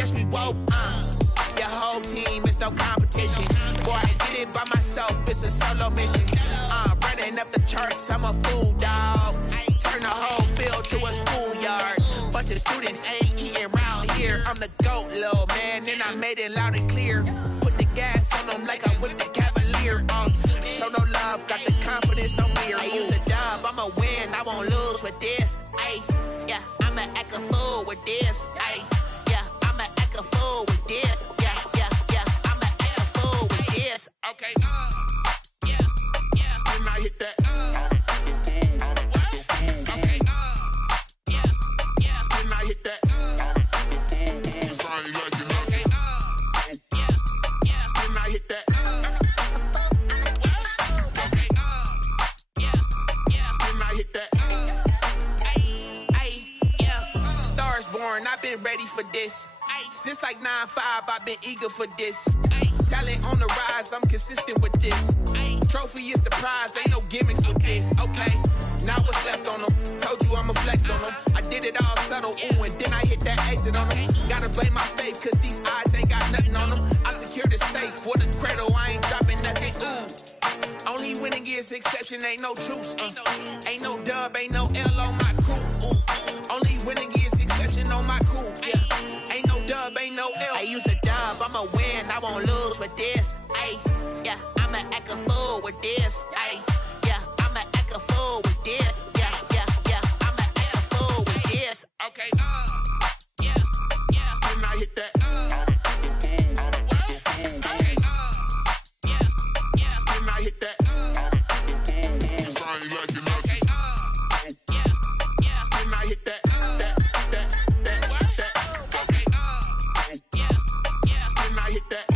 catch me, whoa, Your whole team is no competition. Boy, I did it by myself, it's a solo mission. Running up the charts, I'm a fool, dog. Turn the whole field to a schoolyard. Bunch of students ain't eating round here. I'm the GOAT, little man, and I made it loud and clear. Put the gas on them like I whipped the Cavalier. Show no love, got the confidence, no fear. I use a dub, I'ma win, I won't lose with this. Ay, yeah, I'ma act a fool with this. Ay, yeah, I'ma act a fool with this. Yeah, I'ma act a fool with this. Okay, yeah, and I hit that. Okay, yeah, and I hit that. Cause I ain't like it. Okay, yeah, and I hit that. Okay, yeah, and I hit that. Yeah, stars born, I've been ready for this. Since like 9-5, I've been eager for this. Talent on the rise, I'm consistent with this. Trophy is the prize, ain't no gimmicks with this. Okay, now what's left on them? Told you I'ma flex on them. I did it all subtle, ooh, and then I hit that exit on them. Gotta blame my faith, cause these odds ain't got nothing on them. I secure the safe for the cradle, I ain't dropping nothing, ooh. Only winning is exception, ain't no truce. Ain't no dub, ain't no L on my crew. Only winning is exception on my crew. Yeah, ain't no dub, ain't no L. I use a dub, I'ma win, I won't lose with this. Ay, yeah, I'ma act a fool with this. Ay, yeah, I'ma act a fool with this. Yeah, I'ma act a fool with this. Okay, yeah, and I hit that. Okay, yeah, and I hit that. Cause I ain't like it. Okay, yeah, and I hit that. Okay, yeah, and I hit that.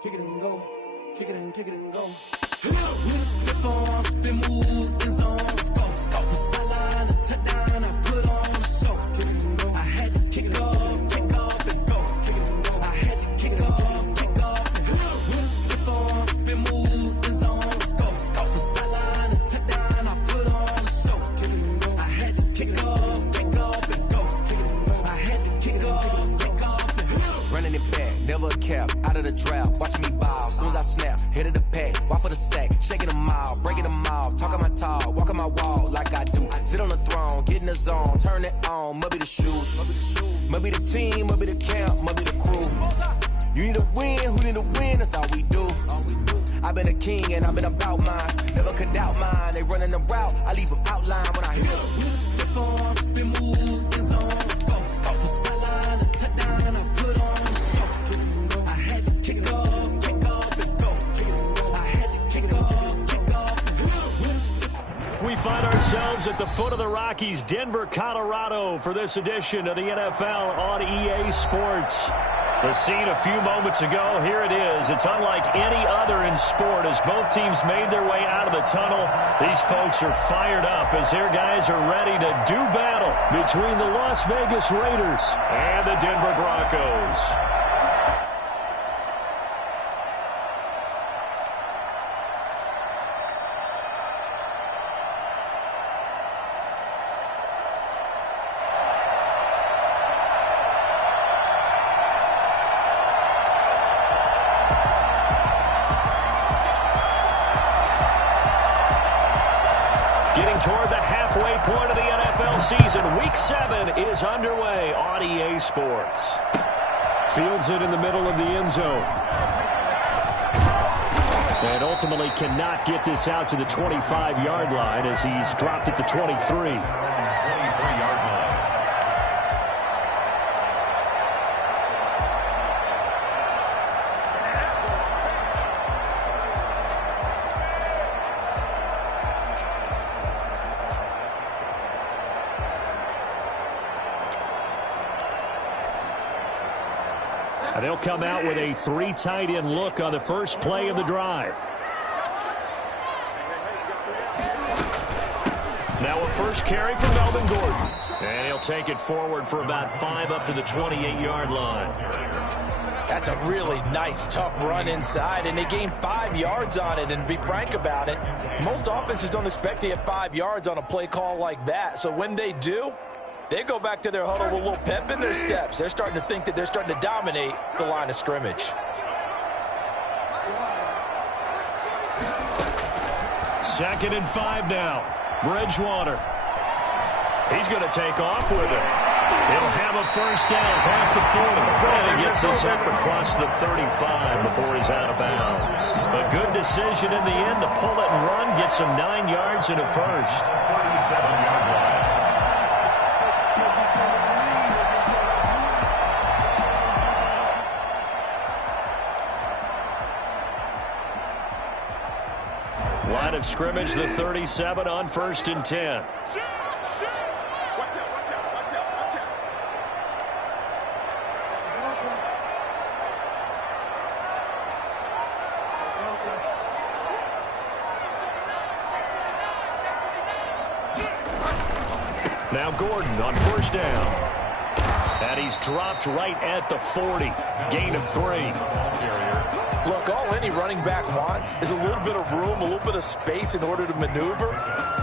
Kick it and go, kick it and go. With a stiff arm, spin move, in zone, scope. From sideline to touchdown, I put on a show. Kick it and go. I had to kick off and go. Kick it and go. I had to kick off and go. With a stiff arm, spin move, in zone, scope. From sideline to touchdown, I put on a show. Kick it and go. I had to kick off and go. Kick it and go. I had to kick off and go. Running it back, never a cap, out of the draft. Watching me ball, soon as I snap, hit of the pack, walk for the sack, shaking them out, breaking them out, talking my talk, walking my wall like I do. Sit on the throne, get in the zone, turn it on, maybe the shoes, maybe the team, maybe the camp, maybe the crew. You need to win, who need to win, that's all we do. I've been a king and I've been about mine, never could doubt mine. They running the route, I leave them outline when I hit them. With a stiff arm, spin move, in zone, scope. From sideline to touchdown, I put on a show. I had to kick off and go. I had to kick off and go. We find ourselves at the foot of the Rockies, Denver, Colorado, for this edition of the NFL on EA Sports. The scene a few moments ago, here it is. It's unlike any other in sport as both teams made their way out of the tunnel. These folks are fired up as their guys are ready to do battle between the Las Vegas Raiders and the Denver Broncos. Getting toward the halfway point of the NFL season. Week 7 is underway on EA Sports. Fields it in the middle of the end zone. And ultimately cannot get this out to the 25-yard line as he's dropped at the 23. And they'll come out with a 3 tight end look on the first play of the drive. Now a first carry for Melvin Gordon. And he'll take it forward for about 5 up to the 28-yard line. That's a really nice, tough run inside, and they gained 5 yards on it. And to be frank about it, most offenses don't expect to get 5 yards on a play call like that. So when they do, they go back to their huddle with a little pep in their steps. They're starting to think that they're starting to dominate the line of scrimmage. Second and 5 now. Bridgewater. He's going to take off with it. He'll have a first down past the 40. And he gets this up across the 35 before he's out of bounds. A good decision in the end to pull it and run. Gets him 9 yards and a first. 37-yard line. Line of scrimmage, the 37 on 1st and 10. Now Gordon on first down. And he's dropped right at the 40. Gain of 3. Look, all any running back wants is a little bit of room, a little bit of space in order to maneuver.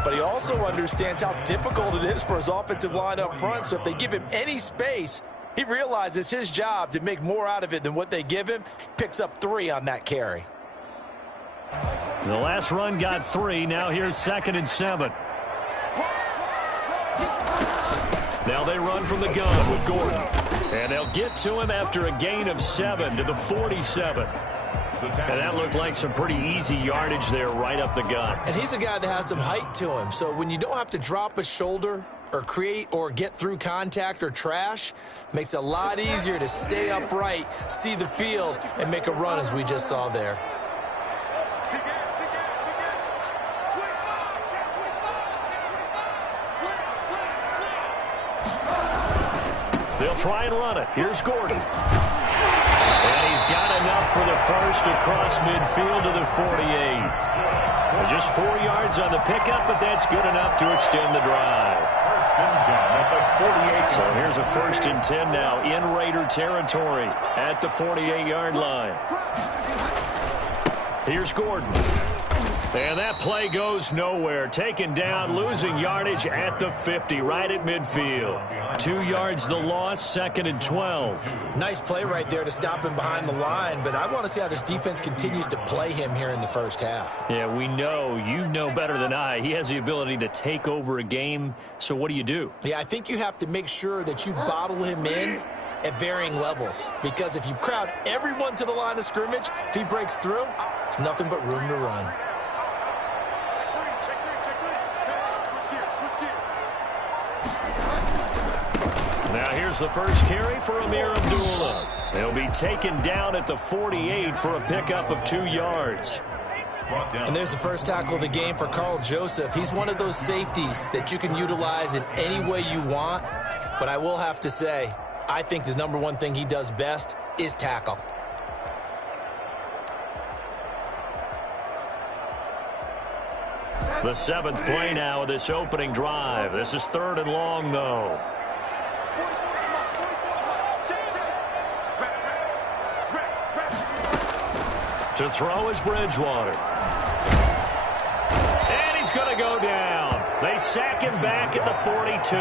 But he also understands how difficult it is for his offensive line up front. So if they give him any space, he realizes it's his job to make more out of it than what they give him. Picks up 3 on that carry. The last run got 3. Now here's 2nd and 7. Now they run from the gun with Gordon. And they'll get to him after a gain of 7 to the 47. And that looked like some pretty easy yardage there right up the gut. And he's a guy that has some height to him. So when you don't have to drop a shoulder or create or get through contact or trash, makes it a lot easier to stay upright, see the field, and make a run as we just saw there. They'll try and run it. Here's Gordon. And he's got enough for the first across midfield to the 48. Just 4 yards on the pickup, but that's good enough to extend the drive. So here's a 1st and 10 now in Raider territory at the 48-yard line. Here's Gordon. And that play goes nowhere. Taken down, losing yardage at the 50, right at midfield. 2 yards the loss, 2nd and 12. Nice play right there to stop him behind the line, but I want to see how this defense continues to play him here in the first half. Yeah, we know. You know better than I. He has the ability to take over a game, so what do? Yeah, I think you have to make sure that you bottle him in at varying levels, because if you crowd everyone to the line of scrimmage, if he breaks through, there's nothing but room to run. Now here's the first carry for Amir Abdullah. He'll be taken down at the 48 for a pickup of 2 yards. And there's the first tackle of the game for Carl Joseph. He's one of those safeties that you can utilize in any way you want. But I will have to say, I think the #1 thing he does best is tackle. The 7th play now of this opening drive. This is 3rd and long, though. To throw is Bridgewater. And he's going to go down. They sack him back at the 42.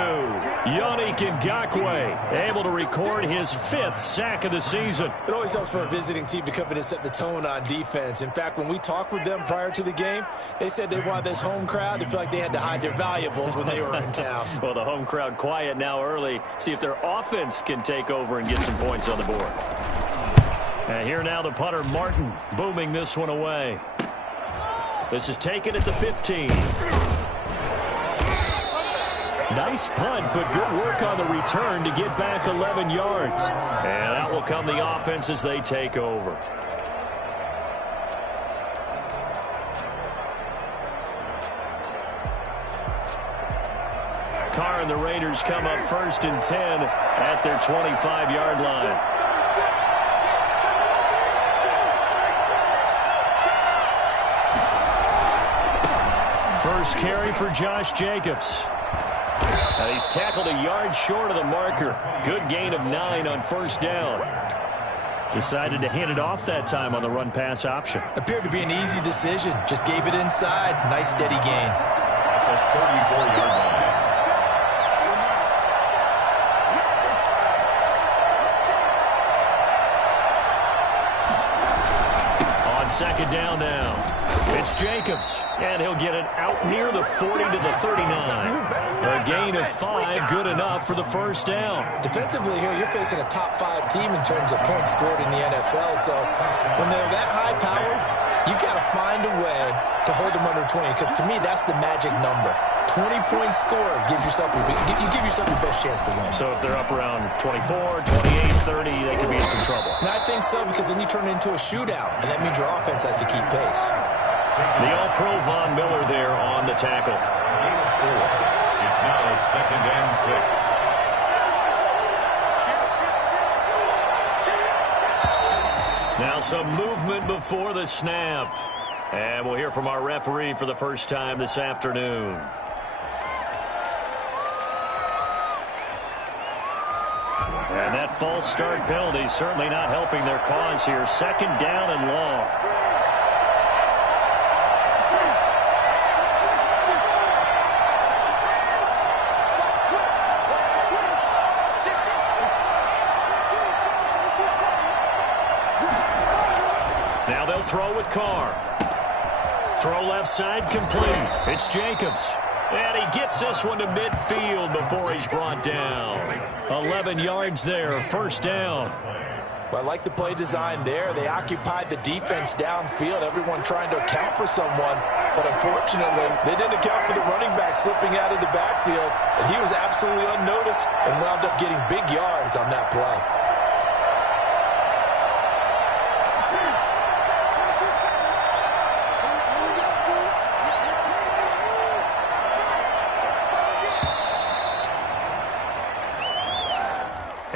Yannick Ngakoue able to record his 5th sack of the season. It always helps for a visiting team to come in and set the tone on defense. In fact, when we talked with them prior to the game, they said they wanted this home crowd to feel like they had to hide their valuables when they were in town. Well, the home crowd quiet now early. See if their offense can take over and get some points on the board. And here now the punter, Martin, booming this one away. This is taken at the 15. Nice punt, but good work on the return to get back 11 yards. And that will come the offense as they take over. Carr and the Raiders come up 1st and 10 at their 25-yard line. First carry for Josh Jacobs. And he's tackled a yard short of the marker. Good gain of 9 on first down. Decided to hand it off that time on the run-pass option. Appeared to be an easy decision. Just gave it inside. Nice steady gain. At the 34-yard line. On second down now. It's Jacobs, and he'll get it out near the 40 to the 39. A gain of 5, good enough for the first down. Defensively here, you're facing a top 5 team in terms of points scored in the NFL. So when they're that high-powered, you've got to find a way to hold them under 20. Because to me, that's the magic number. 20-point score gives yourself you give yourself your best chance to win. So if they're up around 24, 28, 30, they could be in some trouble. And I think so, because then you turn it into a shootout, and that means your offense has to keep pace. The All-Pro Von Miller there on the tackle. It's now 2nd and 6. Now some movement before the snap. And we'll hear from our referee for the first time this afternoon. And that false start penalty certainly not helping their cause here. 2nd down and long. Now they'll throw with Carr. Throw left side complete. It's Jacobs. And he gets this one to midfield before he's brought down. 11 yards there, first down. Well, I like the play design there. They occupied the defense downfield, everyone trying to account for someone. But unfortunately, they didn't account for the running back slipping out of the backfield. And he was absolutely unnoticed and wound up getting big yards on that play.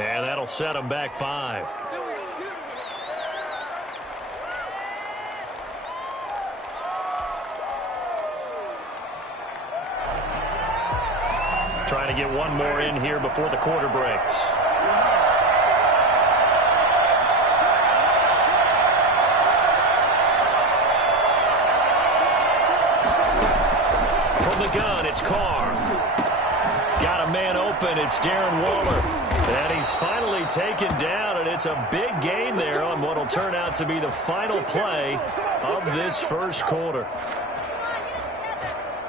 And that'll set him back 5. Trying to get one more in here before the quarter breaks. From the gun, it's Carr. Got a man open. It's Darren Waller. And he's finally taken down, and it's a big gain there on what will turn out to be the final play of this first quarter.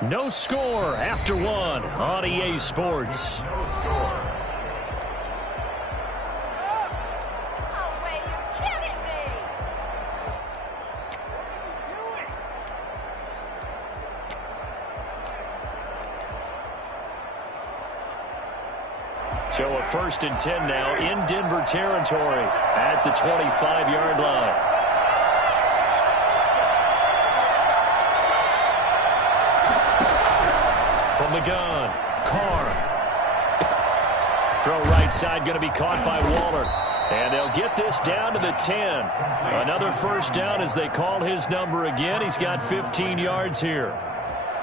No score after 1 on EA Sports. No score. Oh, wait, you're kidding me! So a 1st and 10 now in Denver territory at the 25-yard line. From the gun, Carr. Throw right side, going to be caught by Waller. And they'll get this down to the 10. Another first down as they call his number again. He's got 15 yards here.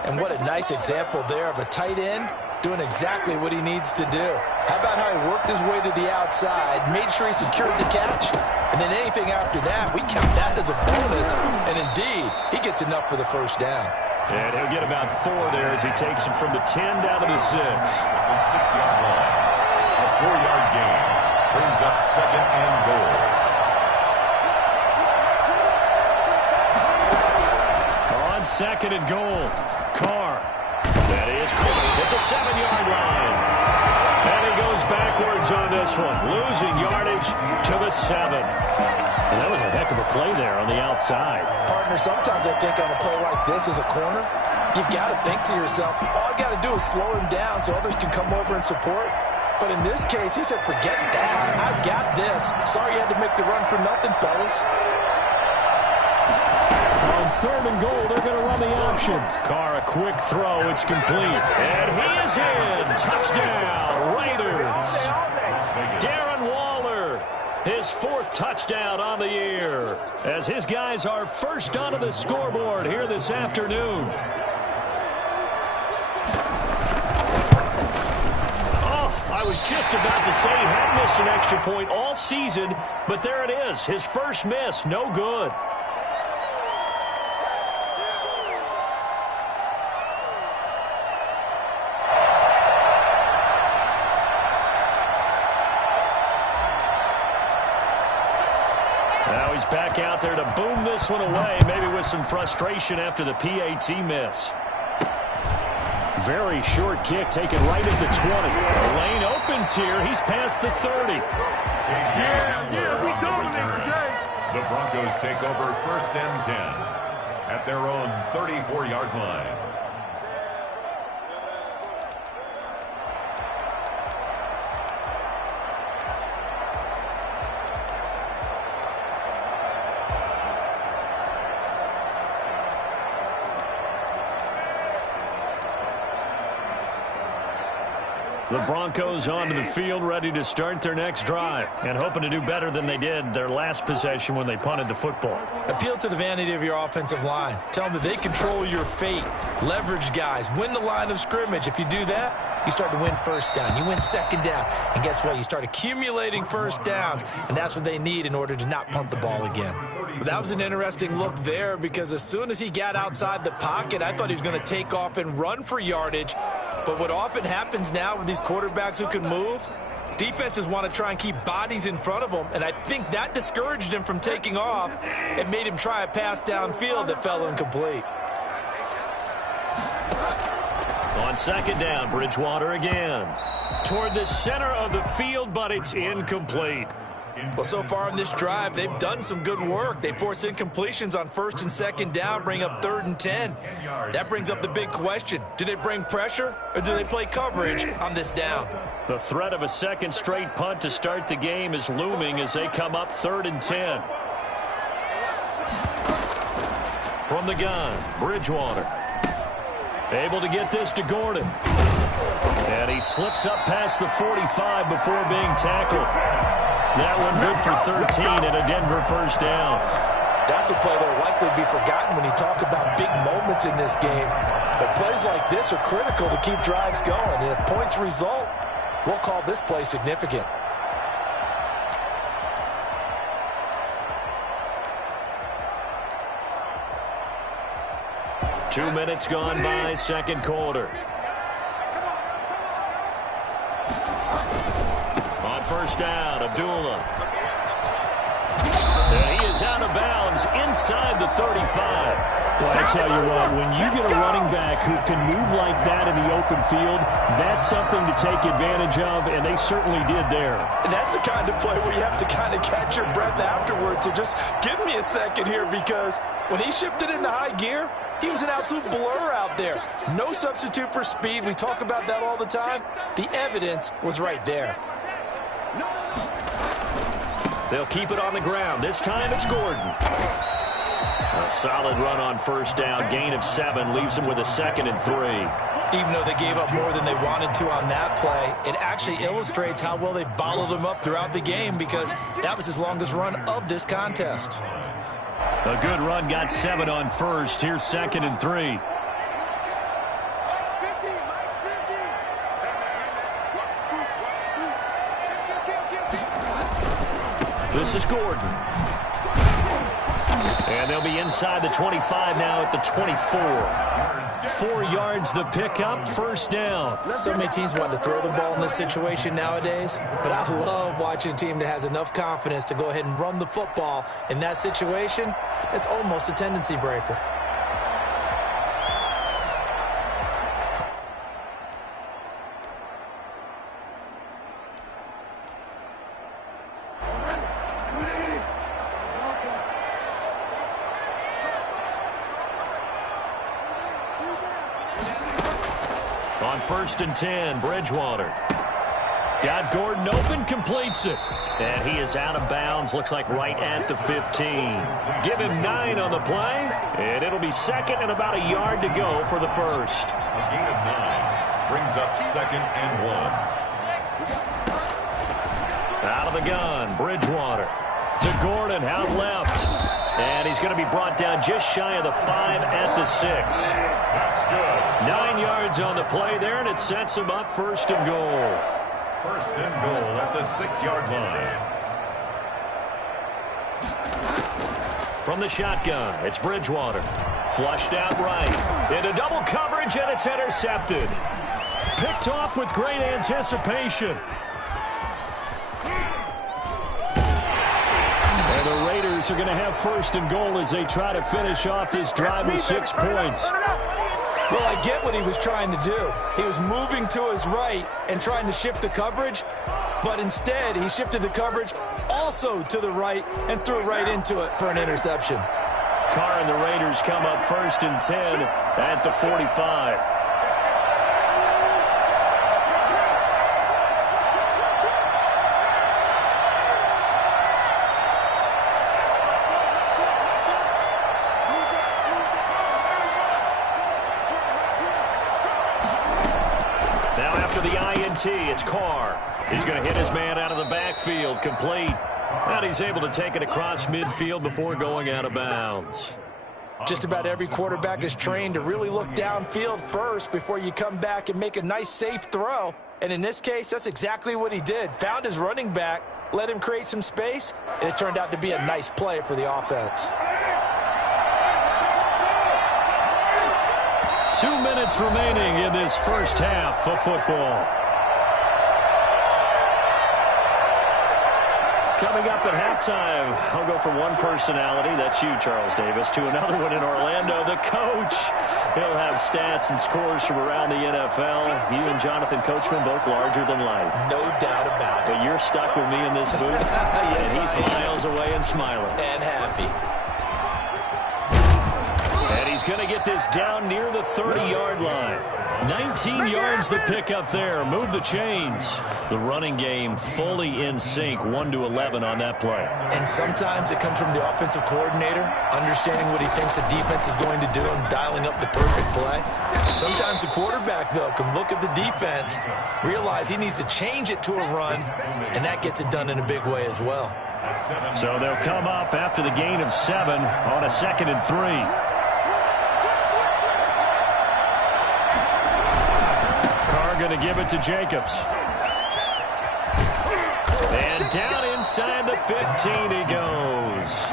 And what a nice example there of a tight end doing exactly what he needs to do. How about how he worked his way to the outside, made sure he secured the catch, and then anything after that, we count that as a bonus. And indeed, he gets enough for the first down. And he'll get about 4 there as he takes it from the 10 down to the 6. At the 6-yard line. A 4-yard gain brings up 2nd and goal. On 2nd and goal, Carr. That is caught at the 7-yard line. And he goes backwards on this one, losing yardage to the 7. And that was a heck of a play there on the outside. Partner, sometimes I think on a play like this as a corner, you've got to think to yourself, all I got to do is slow him down so others can come over and support. But in this case, he said, forget that. I've got this. Sorry you had to make the run for nothing, fellas. On 3rd and goal, they're going to run the option. Carr, a quick throw. It's complete. And he is in. Touchdown, Raiders. Darren Waller, his 4th touchdown on the year, as his guys are first onto the scoreboard here this afternoon. I was just about to say he had missed an extra point all season, but there it is. His first miss, no good. Now he's back out there to boom this one away, maybe with some frustration after the PAT miss. Very short kick taken right at the 20. The lane opens here. He's past the 30. We dominate today. The Broncos take over 1st and 10 at their own 34-yard line. The Broncos onto the field, ready to start their next drive, and hoping to do better than they did their last possession when they punted the football. Appeal to the vanity of your offensive line. Tell them that they control your fate. Leverage guys. Win the line of scrimmage. If you do that, you start to win first down. You win second down. And guess what? You start accumulating first downs, and that's what they need in order to not punt the ball again. But that was an interesting look there because as soon as he got outside the pocket, I thought he was going to take off and run for yardage. But what often happens now with these quarterbacks who can move, defenses want to try and keep bodies in front of them, and I think that discouraged him from taking off and made him try a pass downfield that fell incomplete. On second down, Bridgewater again. Toward the center of the field, but it's incomplete. Well, so far in this drive, they've done some good work. They force incompletions on 1st and 2nd down, bring up 3rd and 10. That brings up the big question. Do they bring pressure or do they play coverage on this down? The threat of a second straight punt to start the game is looming as they come up 3rd and 10. From the gun, Bridgewater. Able to get this to Gordon. And he slips up past the 45 before being tackled. That one good for 13 and a Denver first down. That's a play that will likely be forgotten when you talk about big moments in this game. But plays like this are critical to keep drives going. And if points result, we'll call this play significant. Two minutes gone by, second quarter. On first down, Abdullah. And he is out of bounds inside the 35. Well, I tell you what, when you get a running back who can move like that in the open field, that's something to take advantage of, and they certainly did there. And that's the kind of play where you have to kind of catch your breath afterwards. So just give me a second here, because when he shifted into high gear, he was an absolute blur out there. No substitute for speed. We talk about that all the time. The evidence was right there. They'll keep it on the ground. This time it's Gordon. A solid run on first down. Gain of 7 leaves him with a 2nd and 3. Even though they gave up more than they wanted to on that play, it actually illustrates how well they've bottled him up throughout the game, because that was his longest run of this contest. A good run, got 7 on first. Here's 2nd and 3. This is Gordon. And they'll be inside the 25 now at the 24. 4 yards the pickup, first down. So many teams want to throw the ball in this situation nowadays, but I love watching a team that has enough confidence to go ahead and run the football. In that situation, it's almost a tendency breaker. On 1st and 10, Bridgewater. Got Gordon open, completes it. And he is out of bounds, looks like right at the 15. Give him 9 on the play, and it'll be 2nd and about a yard to go for the first. A gain of 9 brings up 2nd and 1. Out of the gun, Bridgewater. To Gordon, out left. And he's going to be brought down just shy of the 5 at the 6. That's good. 9 yards on the play there, and it sets him up 1st and goal. first and goal at the 6-yard line. From the shotgun, it's Bridgewater. Flushed out right. Into double coverage, and it's intercepted. Picked off with great anticipation. And the Raiders are going to have first and goal as they try to finish off this drive with 6 points. Well, I get what he was trying to do. He was moving to his right and trying to shift the coverage, but instead he shifted the coverage also to the right and threw right into it for an interception. Carr and the Raiders come up first and 10 at the 45. It's Carr. He's going to hit his man out of the backfield, complete. And he's able to take it across midfield before going out of bounds. Just about every quarterback is trained to really look downfield first before you come back and make a nice, safe throw. And in this case, that's exactly what he did. Found his running back, let him create some space, and it turned out to be a nice play for the offense. 2 minutes remaining in this first half of football. Coming up at halftime, I'll go from one personality, that's you, Charles Davis, to another one in Orlando, the coach. He'll have stats and scores from around the NFL. You and Jonathan Coachman both larger than life. No doubt about it. But you're stuck with me in this booth, Yes, and he's miles away and smiling. And happy. And he's going to get this down near the 30-yard line. 19 yards to pick up there. Move the chains. The running game fully in sync, 1-11 on that play. And sometimes it comes from the offensive coordinator, understanding what he thinks the defense is going to do and dialing up the perfect play. Sometimes the quarterback, though, can look at the defense, realize he needs to change it to a run, and that gets it done in a big way as well. So they'll come up after the gain of 7 on a 2nd and 3. Going to give it to Jacobs. And down inside the 15 he goes.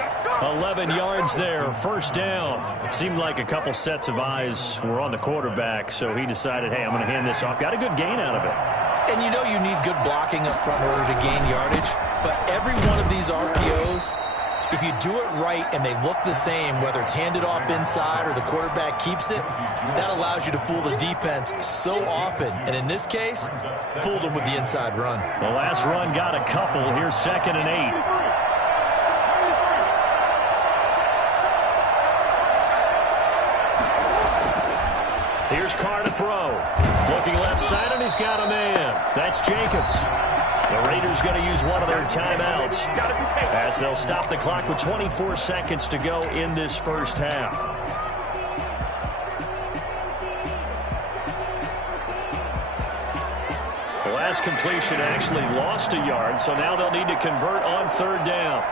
11 yards there, first down. Seemed like a couple sets of eyes were on the quarterback, so he decided, hey, I'm going to hand this off. Got a good gain out of it. And you know you need good blocking up front in order to gain yardage, but every one of these RPOs, if you do it right and they look the same, whether it's handed off inside or the quarterback keeps it, that allows you to fool the defense so often. And in this case, fooled them with the inside run. The last run got a couple. Here's 2nd and 8. Here's Carr to throw. Looking left side, and he's got a man. That's Jacobs. The Raiders going to use one of their timeouts as they'll stop the clock with 24 seconds to go in this first half. The last completion actually lost a yard, so now they'll need to convert on 3rd down.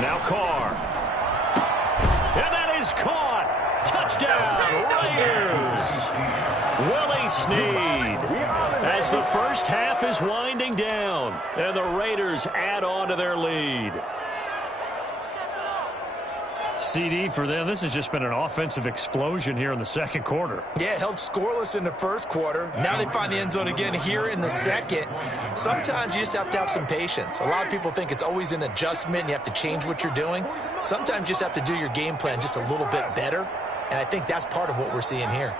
Now Carr. And that is caught. Touchdown, Raiders. Willie Snead. As the first half is winding down, and the Raiders add on to their lead. CD for them, this has just been an offensive explosion here in the second quarter. Yeah, held scoreless in the first quarter. Now they find the end zone again here in the second. Sometimes you just have to have some patience. A lot of people think it's always an adjustment and you have to change what you're doing. Sometimes you just have to do your game plan just a little bit better, and I think that's part of what we're seeing here.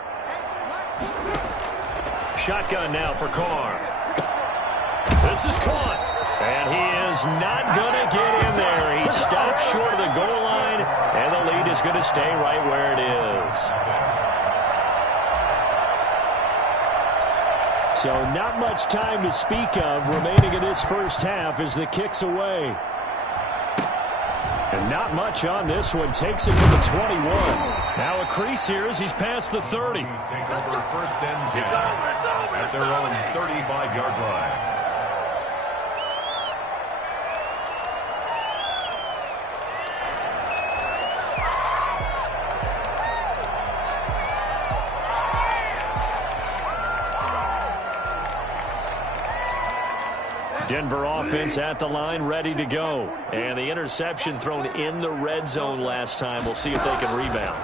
Shotgun now for Carr. This is caught. And he is not going to get in there. He stopped short of the goal line, and the lead is going to stay right where it is. So not much time to speak of remaining in this first half as the kick's away. And not much on this one. Takes it to the 21. Now a crease here as he's past the 30. Take over first and 10 at their own 35-yard line. Denver offense at the line, ready to go. And the interception thrown in the red zone last time. We'll see if they can rebound.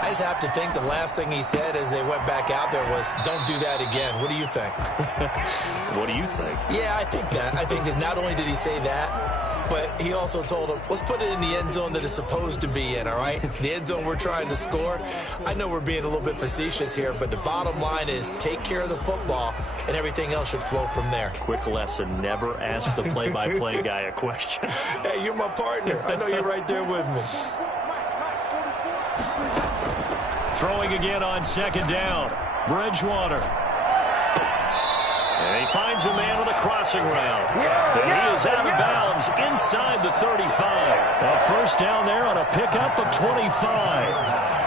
I just have to think the last thing he said as they went back out there was, don't do that again. What do you think? What do you think? Yeah, I think that. I think that not only did he say that, but he also told him, let's put it in the end zone that it's supposed to be in, all right? The end zone we're trying to score. I know we're being a little bit facetious here, but the bottom line is take care of the football, and everything else should flow from there. Quick lesson, never ask the play-by-play guy a question. Hey, you're my partner. I know you're right there with me. Throwing again on second down. Bridgewater. And he finds a man with a crossing route. And he is out of bounds inside the 35. A first down there on a pickup of 25.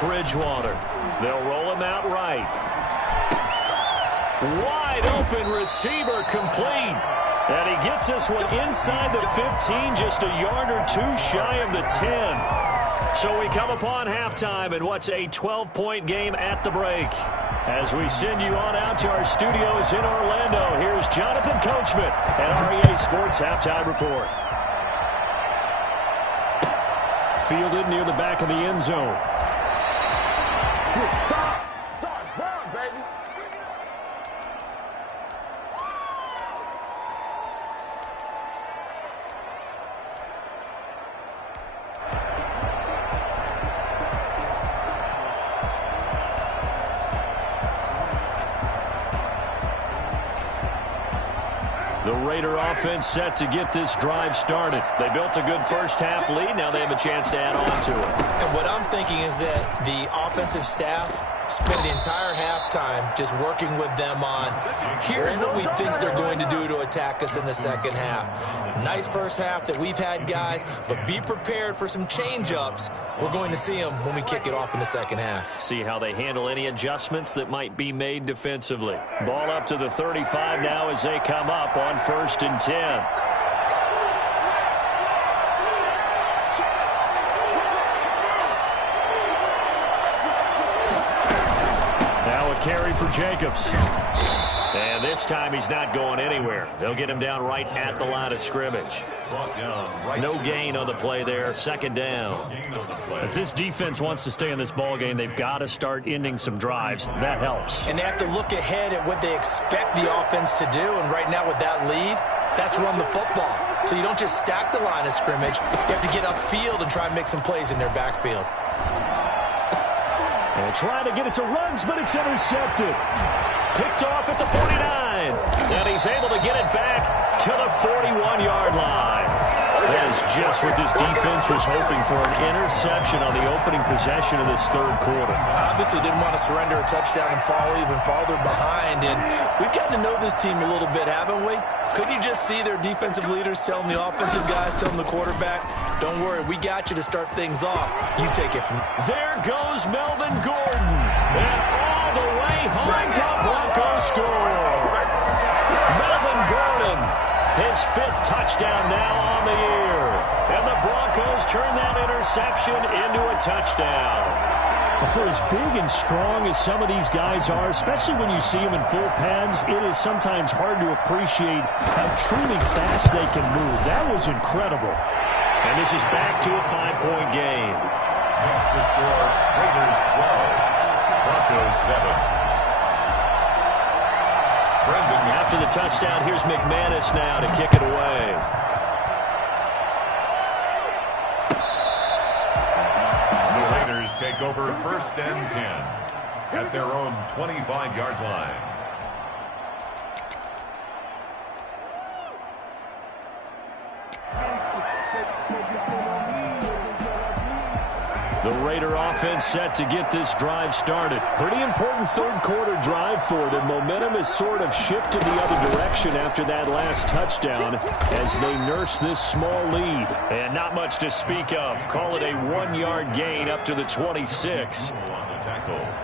Bridgewater. They'll roll him out right. Wide open receiver complete. And he gets this one inside the 15, just a yard or two shy of the 10. So we come upon halftime in what's a 12-point game at the break. As we send you on out to our studios in Orlando, here's Jonathan Coachman at REA Sports Halftime Report. Fielded near the back of the end zone. Start, run, baby. The Raider offense set to get this drive started. They built a good first-half lead. Now they have a chance to add on to it. And what I'm thinking is that the offensive staff spent the entire halftime just working with them on, here's what we think they're going to do to attack us in the second half. Nice first half that we've had, guys, but be prepared for some change-ups. We're going to see them when we kick it off in the second half. See how they handle any adjustments that might be made defensively. Ball up to the 35 now as they come up on 1st and 10. Carry for Jacobs. And this time he's not going anywhere. They'll get him down right at the line of scrimmage. No gain on the play there. Second down. If this defense wants to stay in this ball game, they've got to start ending some drives. That helps. And they have to look ahead at what they expect the offense to do. And right now with that lead, that's run the football. So you don't just stack the line of scrimmage. You have to get upfield and try and make some plays in their backfield. And trying to get it to Ruggs, but it's intercepted. Picked off at the 49. And he's able to get it back to the 41-yard line. That is just what this defense was hoping for, an interception on the opening possession of this third quarter. Obviously didn't want to surrender a touchdown and fall even farther behind. And we've gotten to know this team a little bit, haven't we? Couldn't you just see their defensive leaders telling the offensive guys, telling the quarterback, don't worry, we got you to start things off. You take it from there goes Melvin Gordon. And all the way home, the Broncos score. Melvin Gordon, his 5th touchdown now on the year. And the Broncos turn that interception into a touchdown. For as big and strong as some of these guys are, especially when you see them in full pads, it is sometimes hard to appreciate how truly fast they can move. That was incredible. And this is back to a 5-point game. Next to score, Raiders 12, Broncos 7. After the touchdown, here's McManus now to kick it away. The Raiders take over 1st and 10 at their own 25-yard line. The Raider offense set to get this drive started. Pretty important third quarter drive for them. Momentum has sort of shifted the other direction after that last touchdown as they nurse this small lead. And not much to speak of. Call it a 1-yard gain up to the 26.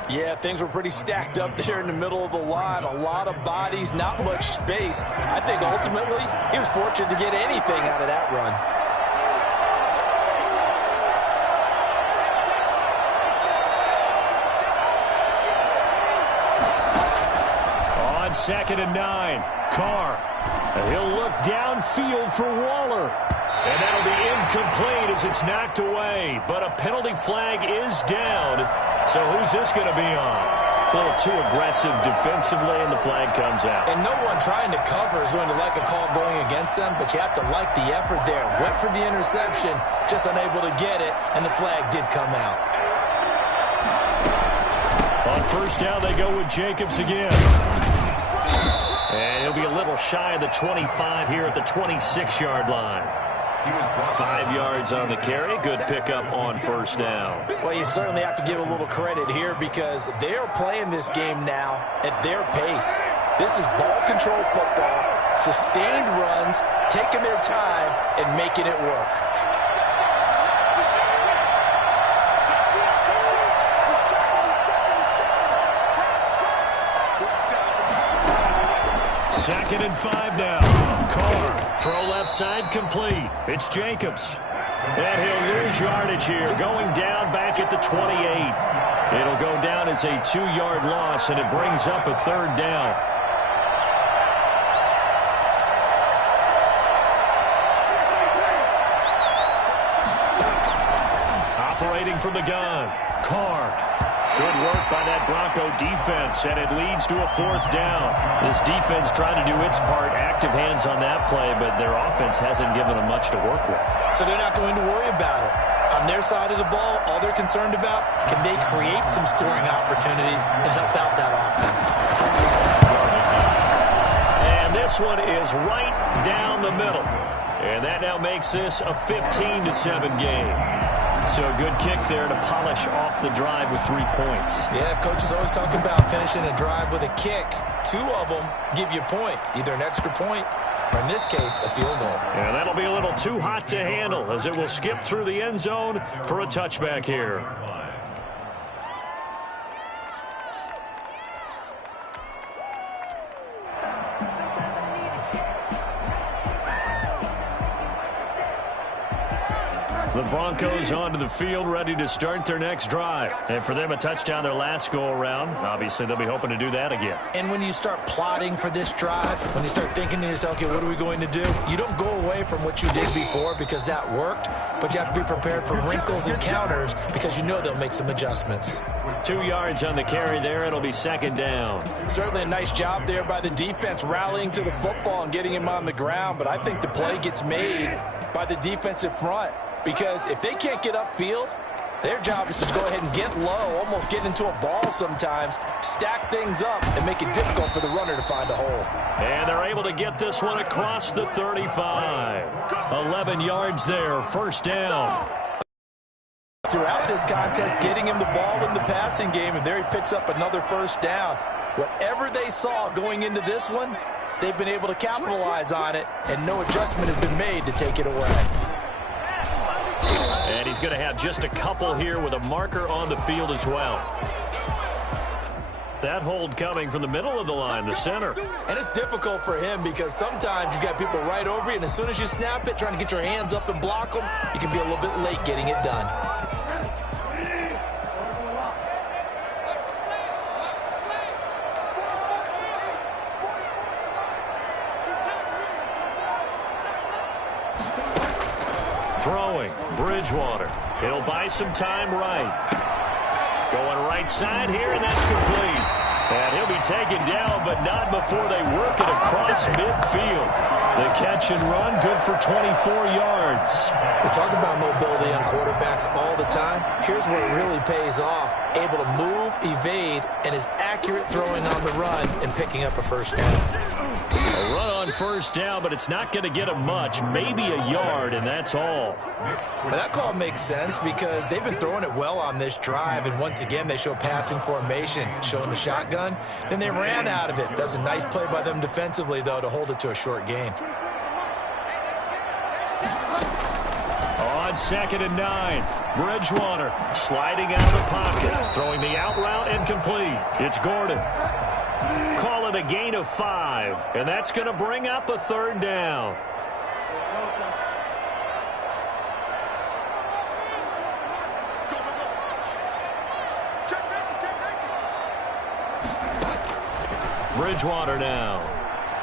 Yeah, things were pretty stacked up there in the middle of the line. A lot of bodies, not much space. I think ultimately he was fortunate to get anything out of that run. On 2nd and 9, Carr. He'll look downfield for Waller. And that'll be incomplete as it's knocked away. But a penalty flag is down. So who's this going to be on? A little too aggressive defensively, and the flag comes out. And no one trying to cover is going to like a call going against them, but you have to like the effort there. Went for the interception, just unable to get it, and the flag did come out. On first down, they go with Jacobs again. And he'll be a little shy of the 25 here at the 26-yard line. 5 yards on the carry. Good pickup on first down. Well, you certainly have to give a little credit here because they're playing this game now at their pace. This is ball control football, sustained runs, taking their time, and making it work. Second and 5 now. Carr, throw left side complete. It's Jacobs. And he'll lose yardage here, going down back at the 28. It'll go down as a 2-yard loss, and it brings up a third down. Operating from the gun, Carr. Good work by that Bronco defense, and it leads to a 4th down. This defense trying to do its part, active hands on that play, but their offense hasn't given them much to work with. So they're not going to worry about it. On their side of the ball, all they're concerned about, can they create some scoring opportunities and help out that offense? And this one is right down the middle. And that now makes this a 15-7 game. So a good kick there to polish off the drive with 3 points. Yeah, coach is always talking about finishing a drive with a kick. 2 of them give you points, either an extra point or, in this case, a field goal. And that'll be a little too hot to handle as it will skip through the end zone for a touchback here. The Broncos onto the field, ready to start their next drive. And for them, a touchdown their last go-around. Obviously, they'll be hoping to do that again. And when you start plotting for this drive, when you start thinking to yourself, okay, what are we going to do? You don't go away from what you did before because that worked, but you have to be prepared for wrinkles and counters because you know they'll make some adjustments. 2 yards on the carry there. It'll be 2nd down. Certainly a nice job there by the defense rallying to the football and getting him on the ground, but I think the play gets made by the defensive front. Because if they can't get upfield, their job is to go ahead and get low, almost get into a ball sometimes, stack things up, and make it difficult for the runner to find a hole. And they're able to get this one across the 35. 11 yards there, 1st down. Throughout this contest, getting him the ball in the passing game, and there he picks up another 1st down. Whatever they saw going into this one, they've been able to capitalize on it, and no adjustment has been made to take it away. And he's going to have just a couple here with a marker on the field as well. That hold coming from the middle of the line, the center. And it's difficult for him because sometimes you've got people right over you, and as soon as you snap it, trying to get your hands up and block them, you can be a little bit late getting it done. Throwing, Bridgewater. He'll buy some time right. Going right side here, and that's complete. And he'll be taken down, but not before they work it across midfield. The catch and run, good for 24 yards. We talk about mobility on quarterbacks all the time. Here's where it really pays off. Able to move, evade, and is accurate throwing on the run and picking up a 1st down. A run on first down, but it's not going to get him much, maybe a yard, and that's all. Well, that call makes sense because they've been throwing it well on this drive, and once again they show passing formation, showing the shotgun. Then they ran out of it. That was a nice play by them defensively, though, to hold it to a short gain. On 2nd and 9, Bridgewater sliding out of the pocket, throwing the out route incomplete. It's Gordon. Call it a gain of 5, and that's going to bring up a 3rd down. Bridgewater now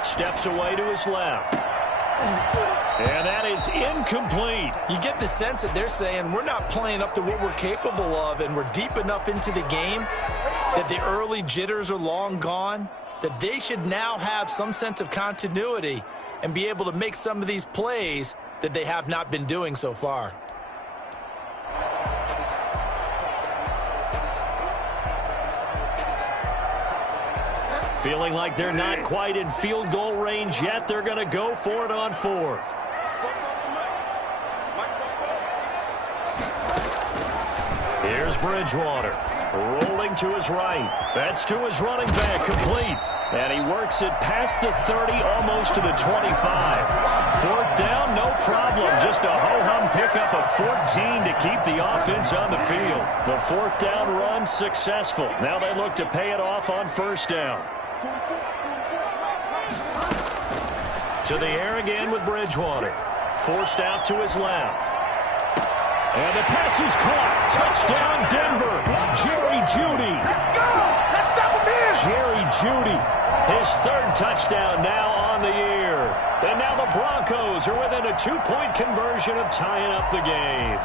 steps away to his left. And that is incomplete. You get the sense that they're saying we're not playing up to what we're capable of, and we're deep enough into the game that the early jitters are long gone, that they should now have some sense of continuity and be able to make some of these plays that they have not been doing so far. Feeling like they're not quite in field goal range yet. They're going to go for it on 4th. Here's Bridgewater, rolling to his right. That's to his running back, complete. And he works it past the 30, almost to the 25. 4th down, no problem. Just a ho-hum pickup of 14 to keep the offense on the field. The 4th down run successful. Now they look to pay it off on 1st down. To the air again with Bridgewater. Forced out to his left. And the pass is caught. Touchdown, Denver. Jerry Jeudy. Jerry Jeudy. His 3rd touchdown now on the year. And now the Broncos are within a 2-point conversion of tying up the game.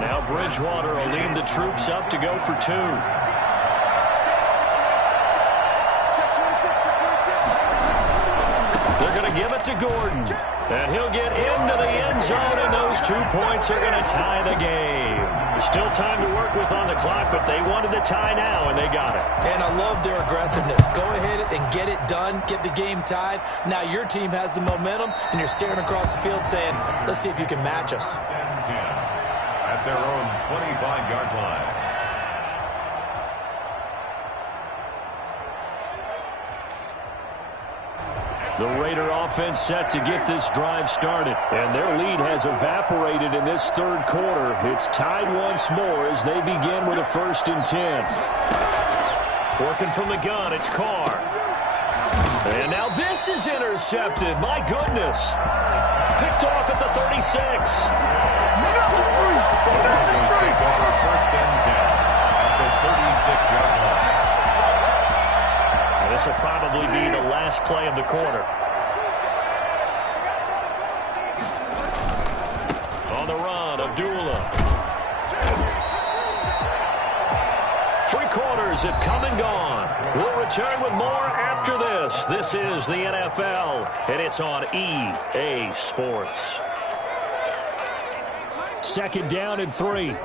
Now Bridgewater will lead the troops up to go for 2. They're going to give it to Gordon. And he'll get into the end zone, and those 2 points are going to tie the game. Still time to work with on the clock, but they wanted the tie now, and they got it. And I love their aggressiveness. Go ahead and get it done, get the game tied. Now your team has the momentum, and you're staring across the field saying, let's see if you can match us. At their own 25-yard line. The Raider offense set to get this drive started, and their lead has evaporated in this 3rd quarter. It's tied once more as they begin with a 1st and 10. Working from the gun, it's Carr. And now this is intercepted. My goodness. Picked off at the 36. Broncos take over 1st and 10 at the 36-yard line. And this will probably be the last play of the quarter. On the run, Abdullah. 3 quarters have come and gone. We'll return with more after this. This is the NFL, and it's on EA Sports. 2nd down and 3.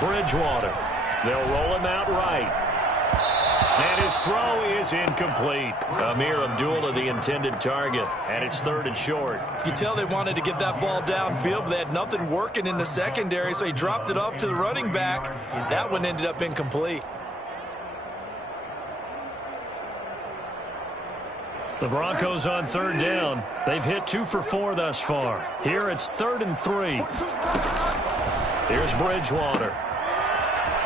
Bridgewater. They'll roll him out right. And his throw is incomplete. Amir Abdullah, the intended target, and it's 3rd and short. You can tell they wanted to get that ball downfield, but they had nothing working in the secondary, so he dropped it off to the running back. That one ended up incomplete. The Broncos on 3rd down. They've hit 2 for 4 thus far. Here it's 3rd and 3. Here's Bridgewater.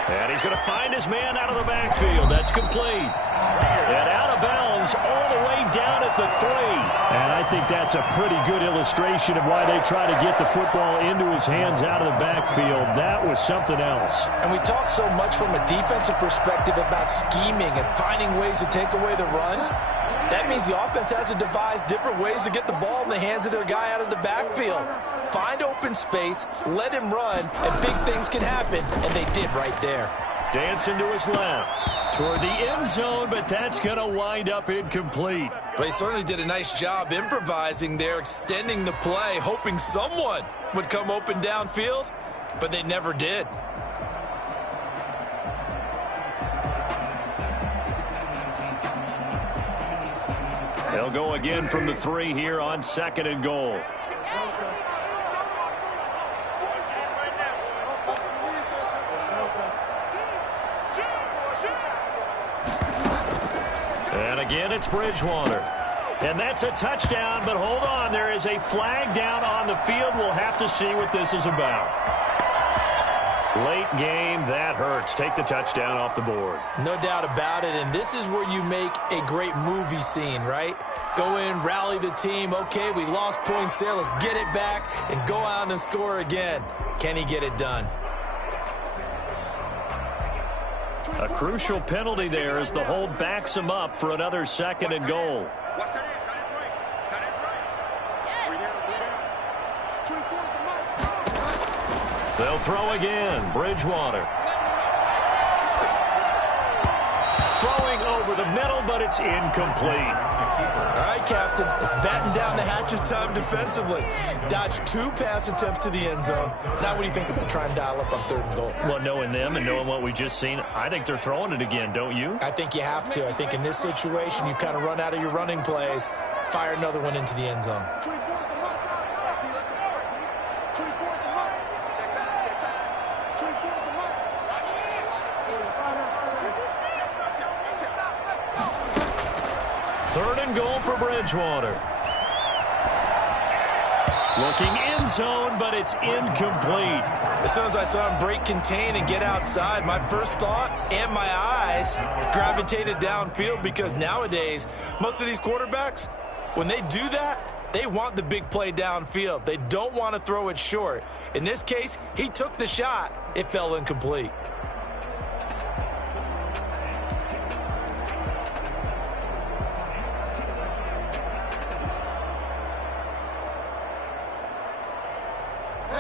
And he's going to find his man out of the backfield. That's complete. And out of bounds all the way down at the 3. And I think that's a pretty good illustration of why they try to get the football into his hands out of the backfield. That was something else. And we talk so much from a defensive perspective about scheming and finding ways to take away the run. That means the offense has to devise different ways to get the ball in the hands of their guy out of the backfield. Find open space, let him run, and big things can happen, and they did right there. Dancing to his left. Toward the end zone, but that's going to wind up incomplete. But he certainly did a nice job improvising there, extending the play, hoping someone would come open downfield, but they never did. They'll go again from the 3 here on 2nd and goal. And again, it's Bridgewater. And that's a touchdown, but hold on. There is a flag down on the field. We'll have to see what this is about. Late game, that hurts. Take the touchdown off the board. No doubt about it, and this is where you make a great movie scene, right? Go in, rally the team. Okay, we lost points there. Let's get it back and go out and score again. Can he get it done? A crucial penalty there as the hold backs him up for another 2nd and goal. They'll throw again. Bridgewater. Throwing over the middle, but it's incomplete. All right, Captain. It's batten down the hatches time defensively. Dodged 2 pass attempts to the end zone. Now what do you think they're going to try and dial up on 3rd and goal? Well, knowing them and knowing what we just seen, I think they're throwing it again, don't you? I think you have to. I think in this situation, you've kind of run out of your running plays. Fire another one into the end zone. Third and goal for Bridgewater. Looking end zone, but it's incomplete. As soon as I saw him break contain and get outside, my first thought and my eyes gravitated downfield, because nowadays, most of these quarterbacks, when they do that, they want the big play downfield. They don't want to throw it short. In this case, he took the shot. It fell incomplete.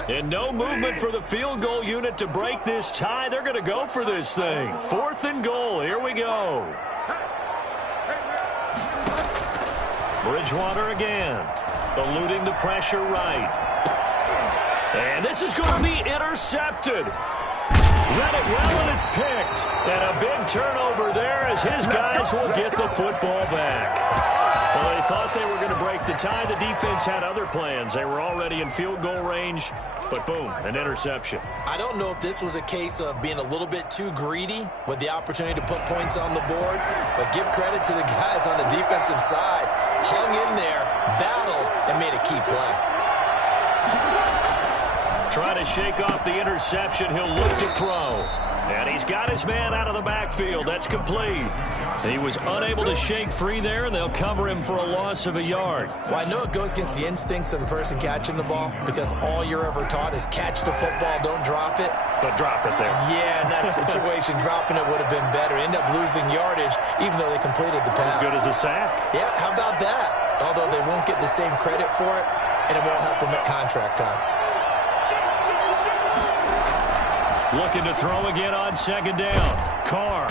And no movement for the field goal unit to break this tie. They're going to go for this thing. 4th and goal. Here we go. Bridgewater again. Eluding the pressure right. And this is going to be intercepted. Read it well, and it's picked. And a big turnover there as his guys will get the football back. Well, they thought they were going to break the tie. The defense had other plans. They were already in field goal range, but boom, an interception. I don't know if this was a case of being a little bit too greedy with the opportunity to put points on the board, but give credit to the guys on the defensive side. Hung in there, battled, and made a key play. Trying to shake off the interception. He'll look to throw. And he's got his man out of the backfield. That's complete. He was unable to shake free there, and they'll cover him for a loss of a yard. Well, I know it goes against the instincts of the person catching the ball, because all you're ever taught is catch the football, don't drop it. But drop it there. Yeah, in that situation, dropping it would have been better. End up losing yardage, even though they completed the pass. As good as a sack. Yeah, how about that? Although they won't get the same credit for it, and it won't help them at contract time. Looking to throw again on 2nd down. Carr.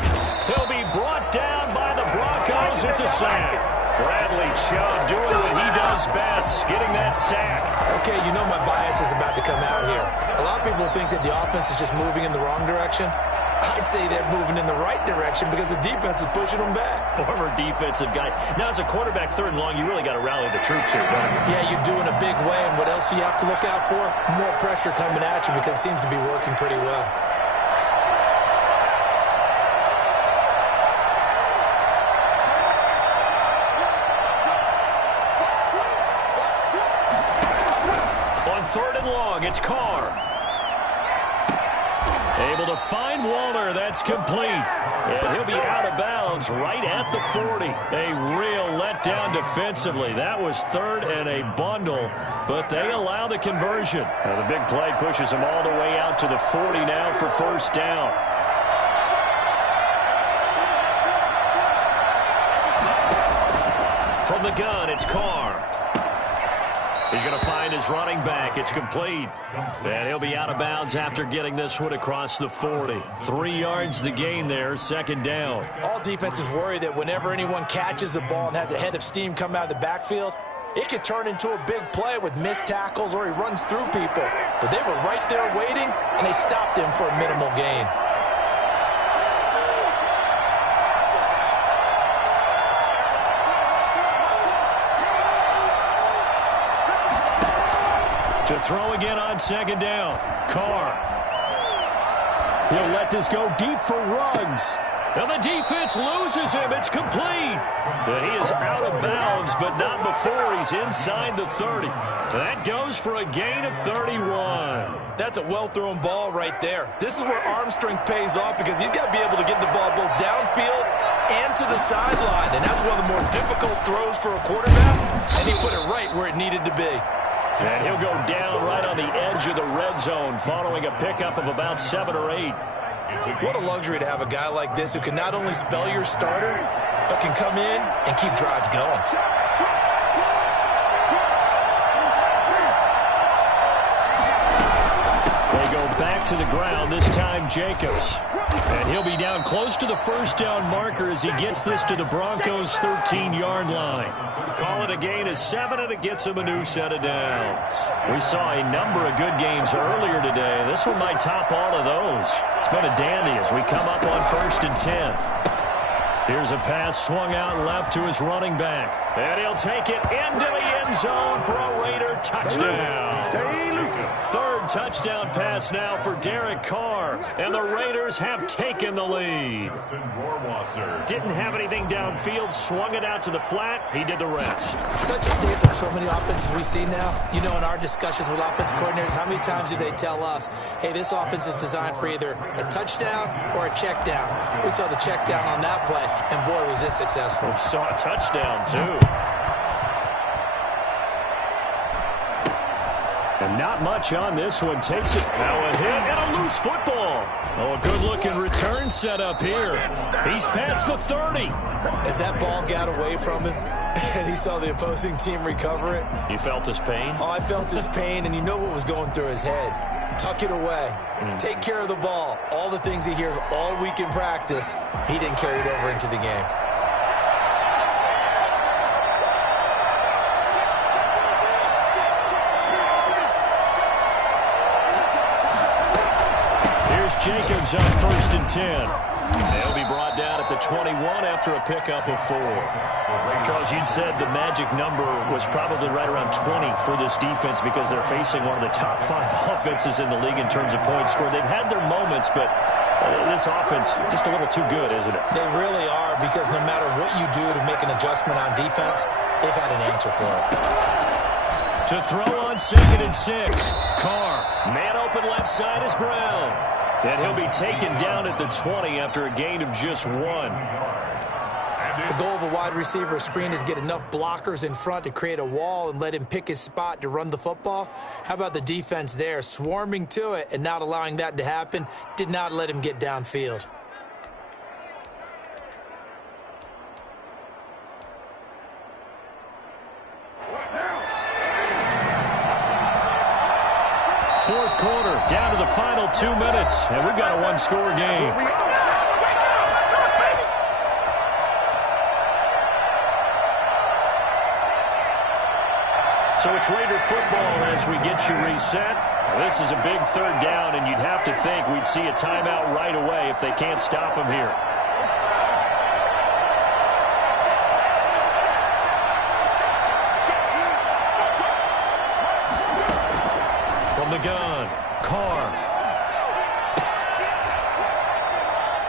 He'll be brought down by the Broncos. It's a sack. Bradley Chubb doing what he does best, getting that sack. Okay, you know my bias is about to come out here. A lot of people think that the offense is just moving in the wrong direction. I'd say they're moving in the right direction because the defense is pushing them back. Former defensive guy. Now, as a quarterback, 3rd and long, you really got to rally the troops here, don't you? Yeah, you're doing a big way, and what else do you have to look out for? More pressure coming at you, because it seems to be working pretty well. On 3rd and long, it's Carr. Able to find Waller. That's complete. And he'll be out of bounds right at the 40. A real letdown defensively. That was 3rd and a bundle, but they allow the conversion. Now the big play pushes them all the way out to the 40 now for 1st down. From the gun, it's Carr. He's going to find his running back. It's complete. And he'll be out of bounds after getting this one across the 40. 3 yards the gain there, second down. All defenses worry that whenever anyone catches the ball and has a head of steam come out of the backfield, it could turn into a big play with missed tackles or he runs through people. But they were right there waiting, and they stopped him for a minimal gain. To throw again on second down. Carr. He'll let this go deep for Ruggs. And the defense loses him. It's complete. And he is out of bounds, but not before he's inside the 30. That goes for a gain of 31. That's a well-thrown ball right there. This is where arm strength pays off because he's got to be able to get the ball both downfield and to the sideline. And that's one of the more difficult throws for a quarterback. And he put it right where it needed to be. And he'll go down right on the edge of the red zone following a pickup of about 7 or 8. What a luxury to have a guy like this who can not only spell your starter, but can come in and keep drives going. They go back to the ground, this time Jacobs. And he'll be down close to the first down marker as he gets this to the Broncos' 13-yard line. Call it a gain of 7, and it gets him a new set of downs. We saw a number of good games earlier today. This one might top all of those. It's been a dandy as we come up on 1st and 10. Here's a pass swung out left to his running back. And he'll take it into the end zone for a Raider touchdown. Third touchdown pass now for Derek Carr. And the Raiders have taken the lead. Didn't have anything downfield, swung it out to the flat. He did the rest. Such a staple of so many offenses we see now. You know, in our discussions with offense coordinators, how many times do they tell us, hey, this offense is designed for either a touchdown or a check down. We saw the check down on that play, and boy, was this successful. We saw a touchdown, too. And not much on this one. Takes it. Now a hit and a loose football. Oh, a good-looking return set up here. He's past the 30. As that ball got away from him and he saw the opposing team recover it. You felt his pain? Oh, I felt his pain, and you know what was going through his head. Tuck it away. Take care of the ball. All the things he hears all week in practice, he didn't carry it over into the game. Jacobs on 1st and 10. They'll be brought down at the 21 after a pickup of 4. Charles, you'd said the magic number was probably right around 20 for this defense because they're facing one of the top 5 offenses in the league in terms of points scored. They've had their moments, but this offense just a little too good, isn't it? They really are, because no matter what you do to make an adjustment on defense, they've had an answer for it. To throw on 2nd and 6. Carr, man open left side is Brown. And he'll be taken down at the 20 after a gain of just 1. The goal of a wide receiver screen is get enough blockers in front to create a wall and let him pick his spot to run the football. How about the defense there, swarming to it and not allowing that to happen? Did not let him get downfield. Fourth quarter, down to the final 2 minutes, and we've got a one-score game. So it's Raider football as we get you reset. This is a big 3rd down, and you'd have to think we'd see a timeout right away if they can't stop him here. The gun, Carr.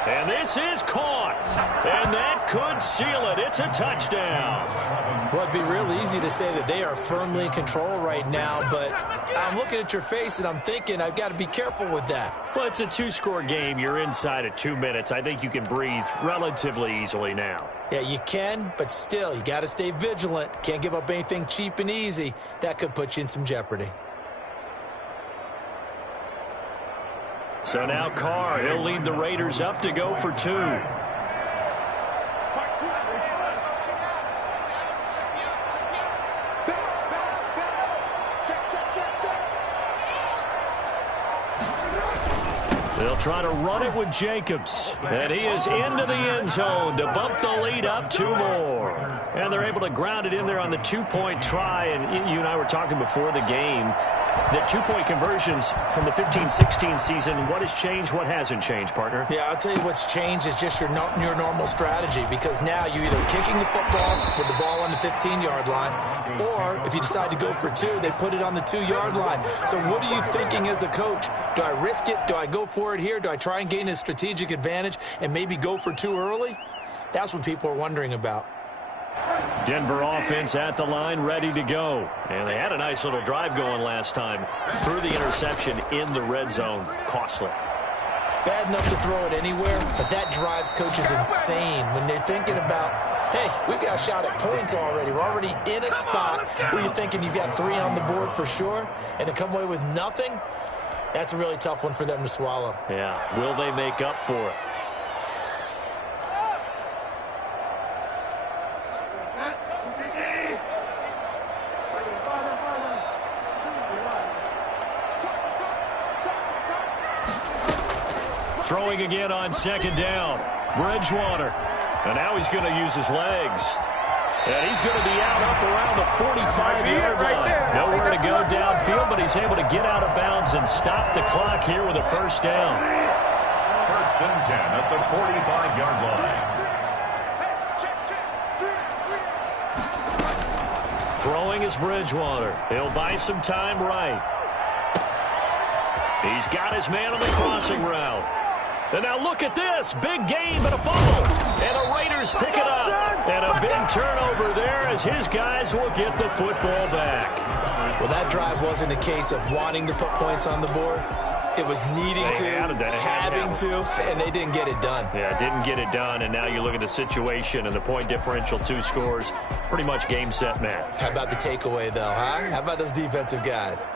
And this is caught. And that could seal it. It's a touchdown. Well, it'd be real easy to say that they are firmly in control right now, but I'm looking at your face and I'm thinking I've got to be careful with that. Well, it's a 2-score game. You're inside of 2 minutes. I think you can breathe relatively easily now. Yeah, you can, but still, you got to stay vigilant. Can't give up anything cheap and easy. That could put you in some jeopardy. So now Carr, he'll lead the Raiders up to go for 2. They'll try to run it with Jacobs. And he is into the end zone to bump the lead up 2 more. And they're able to ground it in there on the 2-point try. And you and I were talking before the game that 2-point conversions from the 15-16 season, what has changed, what hasn't changed, partner? Yeah, I'll tell you what's changed is just your normal strategy, because now you're either kicking the football with the ball on the 15-yard line, or if you decide to go for 2, they put it on the 2-yard line. So what are you thinking as a coach? Do I risk it? Do I go for it here? Do I try and gain a strategic advantage and maybe go for 2 early? That's what people are wondering about. Denver offense at the line, ready to go. And they had a nice little drive going last time. Threw the interception in the red zone. Costly. Bad enough to throw it anywhere, but that drives coaches insane when they're thinking about, hey, we've got a shot at points already. We're already in a spot where you're thinking you've got 3 on the board for sure, and to come away with nothing, that's a really tough one for them to swallow. Yeah, will they make up for it? Throwing again on 2nd down. Bridgewater. And now he's going to use his legs. And he's going to be out up around the 45-yard line. Nowhere to go downfield, but he's able to get out of bounds and stop the clock here with a first down. 1st and 10 at the 45-yard line. Throwing is Bridgewater. He'll buy some time right. He's got his man on the crossing route. And now look at this. Big gain, but a fumble. And the Raiders pick it up. And a big turnover there as his guys will get the football back. Well, that drive wasn't a case of wanting to put points on the board. It was needing having to, and they didn't get it done. Yeah, didn't get it done, and now you look at the situation and the point differential, 2 scores, pretty much game, set, match. How about the takeaway, though, huh? How about those defensive guys?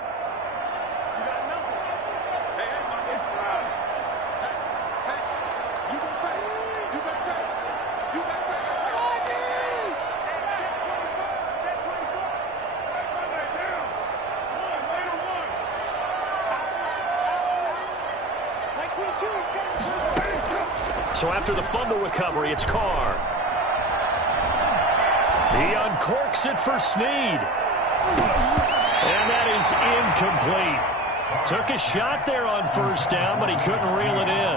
So after the fumble recovery, it's Carr. He uncorks it for Snead. And that is incomplete. Took a shot there on 1st down, but he couldn't reel it in.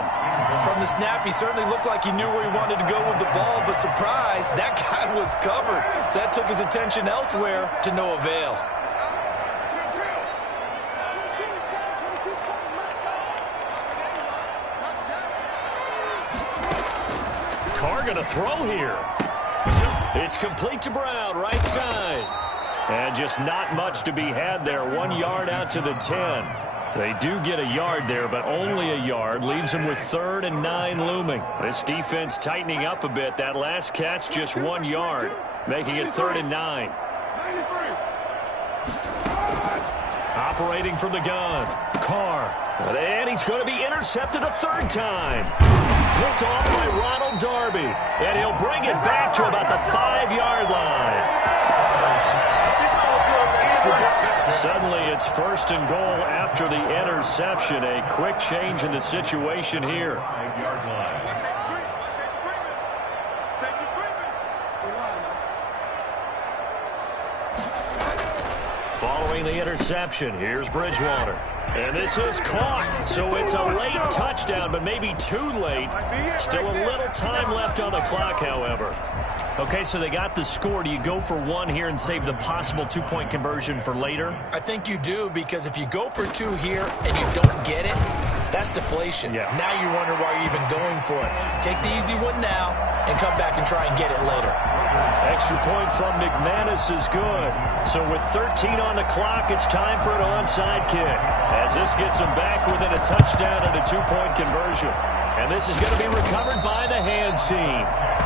From the snap, he certainly looked like he knew where he wanted to go with the ball, but surprise, that guy was covered. So that took his attention elsewhere to no avail. Carr going to throw here. It's complete to Brown, right side. And just not much to be had there. 1 yard out to the 10. They do get a yard there, but only a yard. Leaves them with 3rd and 9 looming. This defense tightening up a bit. That last catch just 1 yard, making it 3rd and 9. Operating from the gun. Carr. And he's going to be intercepted a 3rd time. Picked off by Ronald Darby. And he'll bring it back to about the 5-yard line. Suddenly it's 1st and goal after the interception. A quick change in the situation here. Following the interception, here's Bridgewater. And this is caught, so it's a late touchdown, but maybe too late. Still a little time left on the clock, however. Okay, so they got the score. Do you go for 1 here and save the possible 2-point conversion for later? I think you do, because if you go for 2 here and you don't get it, that's deflation. Yeah. Now you wonder why you're even going for it. Take the easy one now and come back and try and get it later. Extra point from McManus is good. So with 13 on the clock, it's time for an onside kick, as this gets them back within a touchdown and a 2-point conversion. And this is going to be recovered by the hands team.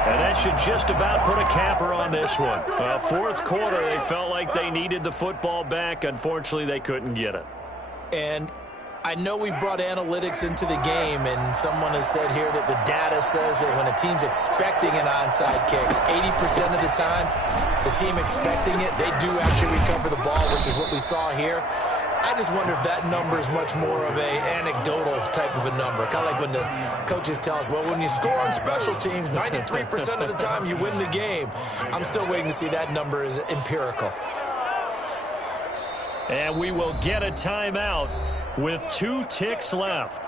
And that should just about put a capper on this one. 4th quarter, they felt like they needed the football back. Unfortunately, they couldn't get it. And I know we brought analytics into the game, and someone has said here that the data says that when a team's expecting an onside kick, 80% of the time, the team expecting it, they do actually recover the ball, which is what we saw here. I just wonder if that number is much more of a anecdotal type of a number. Kind of like when the coaches tell us, well, when you score on special teams, 93% of the time you win the game. I'm still waiting to see that number is empirical. And we will get a timeout with 2 ticks left.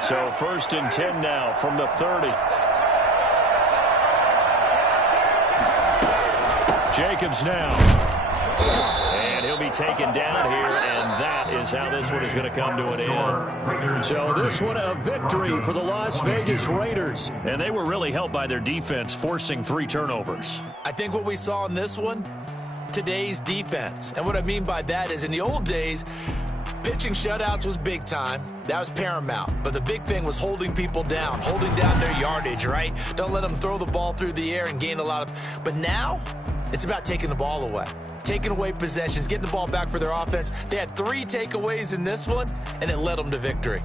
So 1st and 10 now from the 30. Jacobs now. And he'll be taken down here, and that is how this one is going to come to an end. So this one a victory for the Las Vegas Raiders. And they were really helped by their defense, forcing 3 turnovers. I think what we saw in this one, today's defense. And what I mean by that is in the old days, pitching shutouts was big time. That was paramount. But the big thing was holding people down, holding down their yardage, right? Don't let them throw the ball through the air and gain a lot of... But now, it's about taking the ball away. Taking away possessions, getting the ball back for their offense. They had 3 takeaways in this one, and it led them to victory.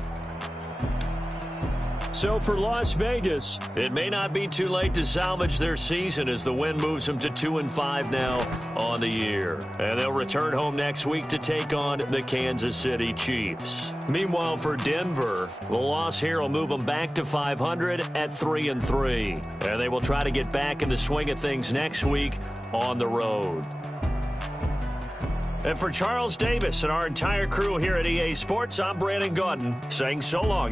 So for Las Vegas, it may not be too late to salvage their season as the win moves them to 2-5 now on the year. And they'll return home next week to take on the Kansas City Chiefs. Meanwhile, for Denver, the loss here will move them back to 500 at 3-3. And they will try to get back in the swing of things next week on the road. And for Charles Davis and our entire crew here at EA Sports, I'm Brandon Gaudin saying so long.